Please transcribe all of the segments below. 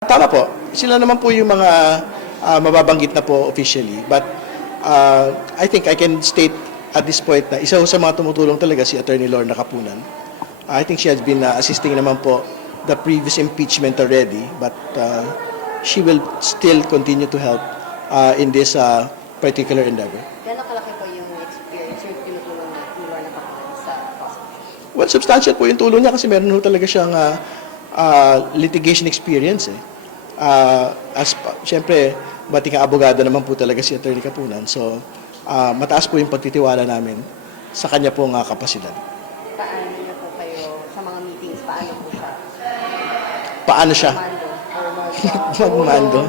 Tama po. Sila naman po yung mga mababanggit na po officially. But I think I can state at this point na isa sa mga tumutulong talaga si Attorney Lorna Kapunan. I think she has been assisting naman po the previous impeachment already. But she will still continue to help in this particular endeavor. Gano'ng kalaki po yung experience, yung tinutulong ni Lorna Kapunan sa prosecution? Well, substantial po yung tulong niya kasi meron ho talaga siyang litigation experience eh. Siyempre, bating abogado naman po talaga si Attorney Kapunan. So, mataas po yung pagtitiwala namin sa kanya pong kapasidad. Paano niyo po kayo sa mga meetings? Paano po siya? Paano siya? Magmando?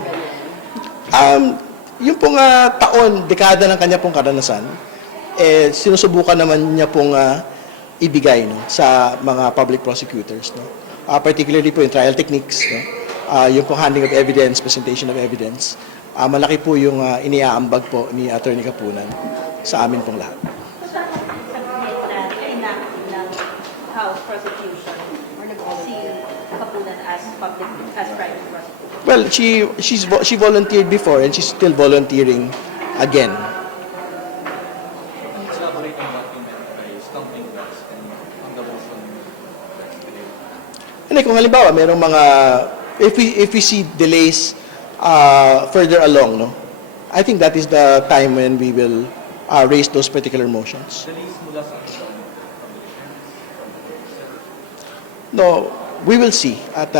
Yung pong dekada ng kanya pong karanasan, sinusubukan naman niya pong ibigay sa mga public prosecutors. No? Particularly po yung trial techniques, no? Yung pong handling of evidence, presentation of evidence. Malaki po yung iniaambag po ni Attorney Kapunan sa amin pong lahat. House prosecution or nag-see Kapunan as private prosecutor? Well, she volunteered before and she's still volunteering again. Elaborate on what you meant by stumbling blocks and on the motion today. Hindi, kung halimbawa, merong mga, if we see delays further along, no, I think that is the time when we will raise those particular motions. Delays mula sa No, we will see at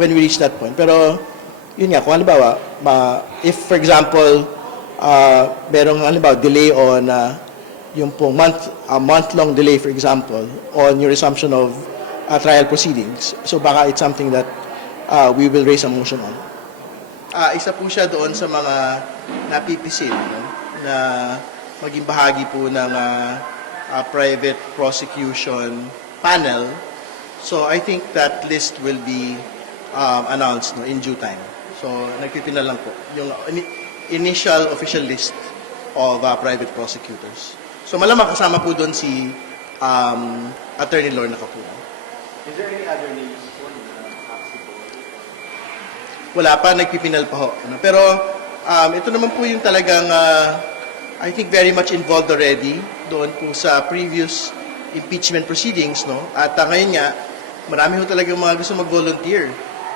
when we reach that point. Pero yun nga, kung halimbawa, if for example, merong halimbawa delay on yung pong month-long delay, for example, on your resumption of trial proceedings. So baka it's something that we will raise a motion on. Isa po siya doon sa mga napipisil, no? Na maging bahagi po ng private prosecution panel. So I think that list will be announced, no, in due time. So nagpipinal lang po yung initial official list of private prosecutors. So malamang kasama po doon si Attorney Lorna Kapunan. Is there any other names po na Wala pa, nagpipinal pa ho. Ano? Pero ito naman po yung talagang I think very much involved already doon po sa previous impeachment proceedings, no? At ngayon nga, marami ho talagang mga gusto mag-volunteer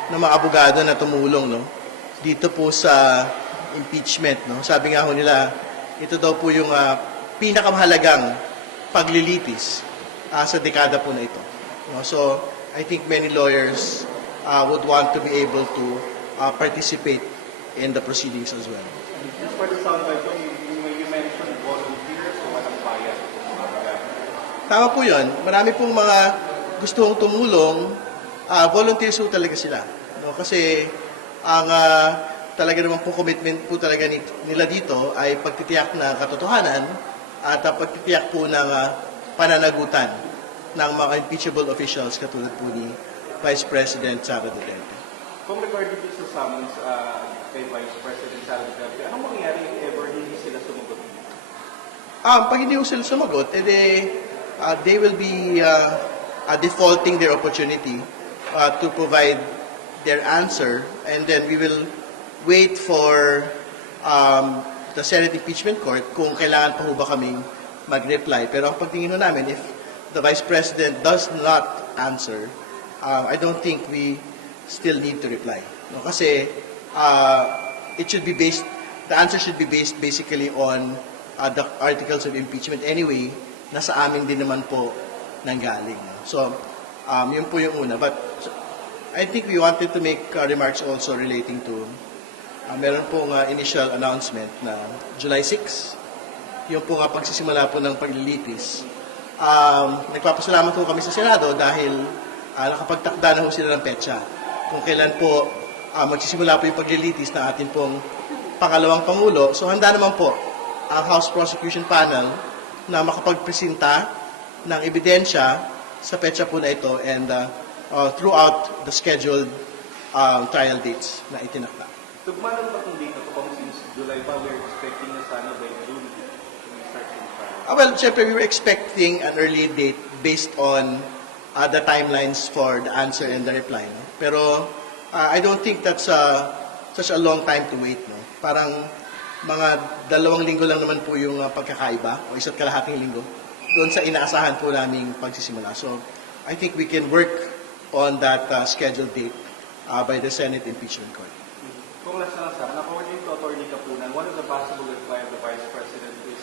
na mga abogado na tumulong, no? Dito po sa impeachment, no? Sabi nga ho nila, ito daw po yung pinakamahalagang paglilitis sa dekada po na ito. No? So, I think many lawyers would want to be able to participate in the proceedings as well. Just for the soundbite, you mentioned volunteers, so walang bias. Tama po yun. Marami pong mga gustong tumulong, volunteers po talaga sila. No? Kasi ang talaga naman po commitment po talaga nila dito ay pagtitiyak ng katotohanan at pagtitiyak po ng pananagutan ng mga impeachable officials katulad po ni Vice President Sara Duterte. Kung regarding sa summons kay Vice President Sara Duterte, anong mangyayari if ever hindi sila sumagot? Pag hindi po sila sumagot, they will be defaulting their opportunity to provide their answer, and then we will wait for the Senate Impeachment Court kung kailangan pa ho ba kaming mag-reply. Pero ang pagtingin ho namin, if the Vice President does not answer, I don't think we still need to reply. No? Kasi it should be based, the answer should be based basically on the articles of impeachment anyway, nasa amin din naman po nanggaling. So, yun po yung una. But I think we wanted to make remarks also relating to, meron pong initial announcement na July 6, yung po pagsisimula po ng paglilitis. Nagpapasalamat po kami sa Senado dahil nakapagtakda na po sila ng petsa kung kailan po magsisimula po yung paglilitis ng ating pong pangalawang Pangulo. So handa naman po ang House Prosecution Panel na makapagpresenta ng ebidensya sa petsa po na ito and throughout the scheduled trial dates na itinakda. Tugma ng ba kung dito kung since July pa, we're expecting na sana by June to start yung trial? Well, syempre, we were expecting an early date based on the timelines for the answer and the reply. No? Pero I don't think that's such a long time to wait. No? Parang mga 2 linggo lang naman po yung pagkakaiba o 1.5 linggo doon sa inaasahan po naming pagsisimula. So I think we can work on that scheduled date by the Senate Impeachment Court. Kung last na lang, Sam, according to Atty. Kapunan, one of the possible reply of the Vice President is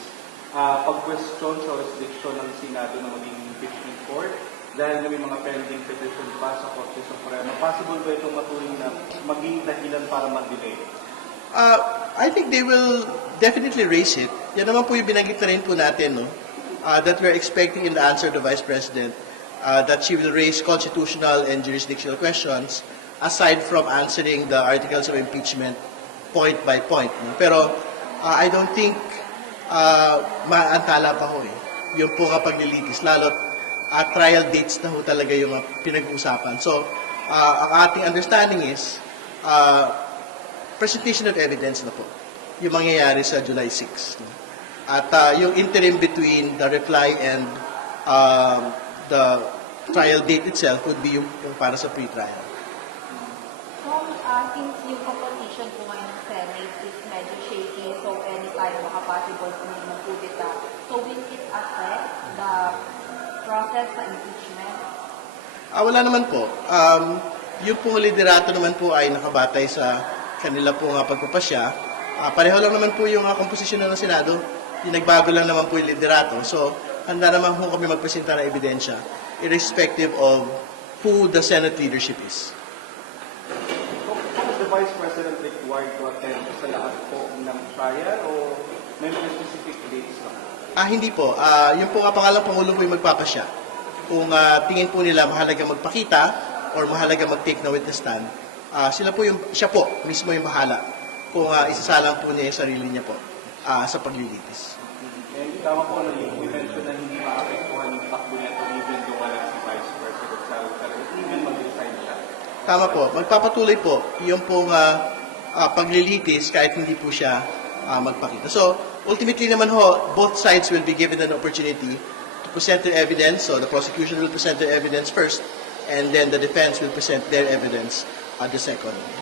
pag-question sa jurisdiction ng Senado na maging impeachment court dahil na may mga pending petition pa sa Korte Suprema. Possible ba itong maturing na maging dahilan para mag-delay? I think they will definitely raise it. Yan naman po yung binanggit na rin po natin, no? That we're expecting in the answer to the Vice President that she will raise constitutional and jurisdictional questions aside from answering the articles of impeachment point by point. No? Pero I don't think maantala pa ho eh. Yung po kapag nilitis, lalo't trial dates na ho talaga yung pinag-uusapan. So, ang ating understanding is presentation of evidence na po yung mangyayari sa July 6. No? At yung interim between the reply and the trial date itself would be yung para sa pre-trial. Since yung composition po ngayon ng Senate is medyo shaky, so anytime possible po yung magkudita, so will it affect the process sa impeachment? Wala naman po. Yung pong liderato naman po ay nakabatay sa kanila pong pagpapasya. Pareho lang naman po yung komposisyon ng Senado. Yung nagbago lang naman po yung liderato. So, handa naman po kami magpresenta ng ebidensya irrespective of who the Senate leadership is. Is the Vice President required to attend sa lahat po ng trial o may mga specific dates lang? Hindi po. Yung po pangalang Pangulo po yung magpapasya. Kung tingin po nila mahalaga magpakita or mahalaga mag-take na witness stand, siya po mismo yung bahala kung isasalang po niya yung sarili niya po sa paglilitis. And tama po na we mentioned na hindi maapektuhan yung takbo nito even though wala si Vice President Salazar, even mag-resign siya. Tama po. Magpapatuloy po yung pong paglilitis kahit hindi po siya magpakita. So, ultimately naman both sides will be given an opportunity to present their evidence. So, the prosecution will present their evidence first, and then the defense will present their evidence the second.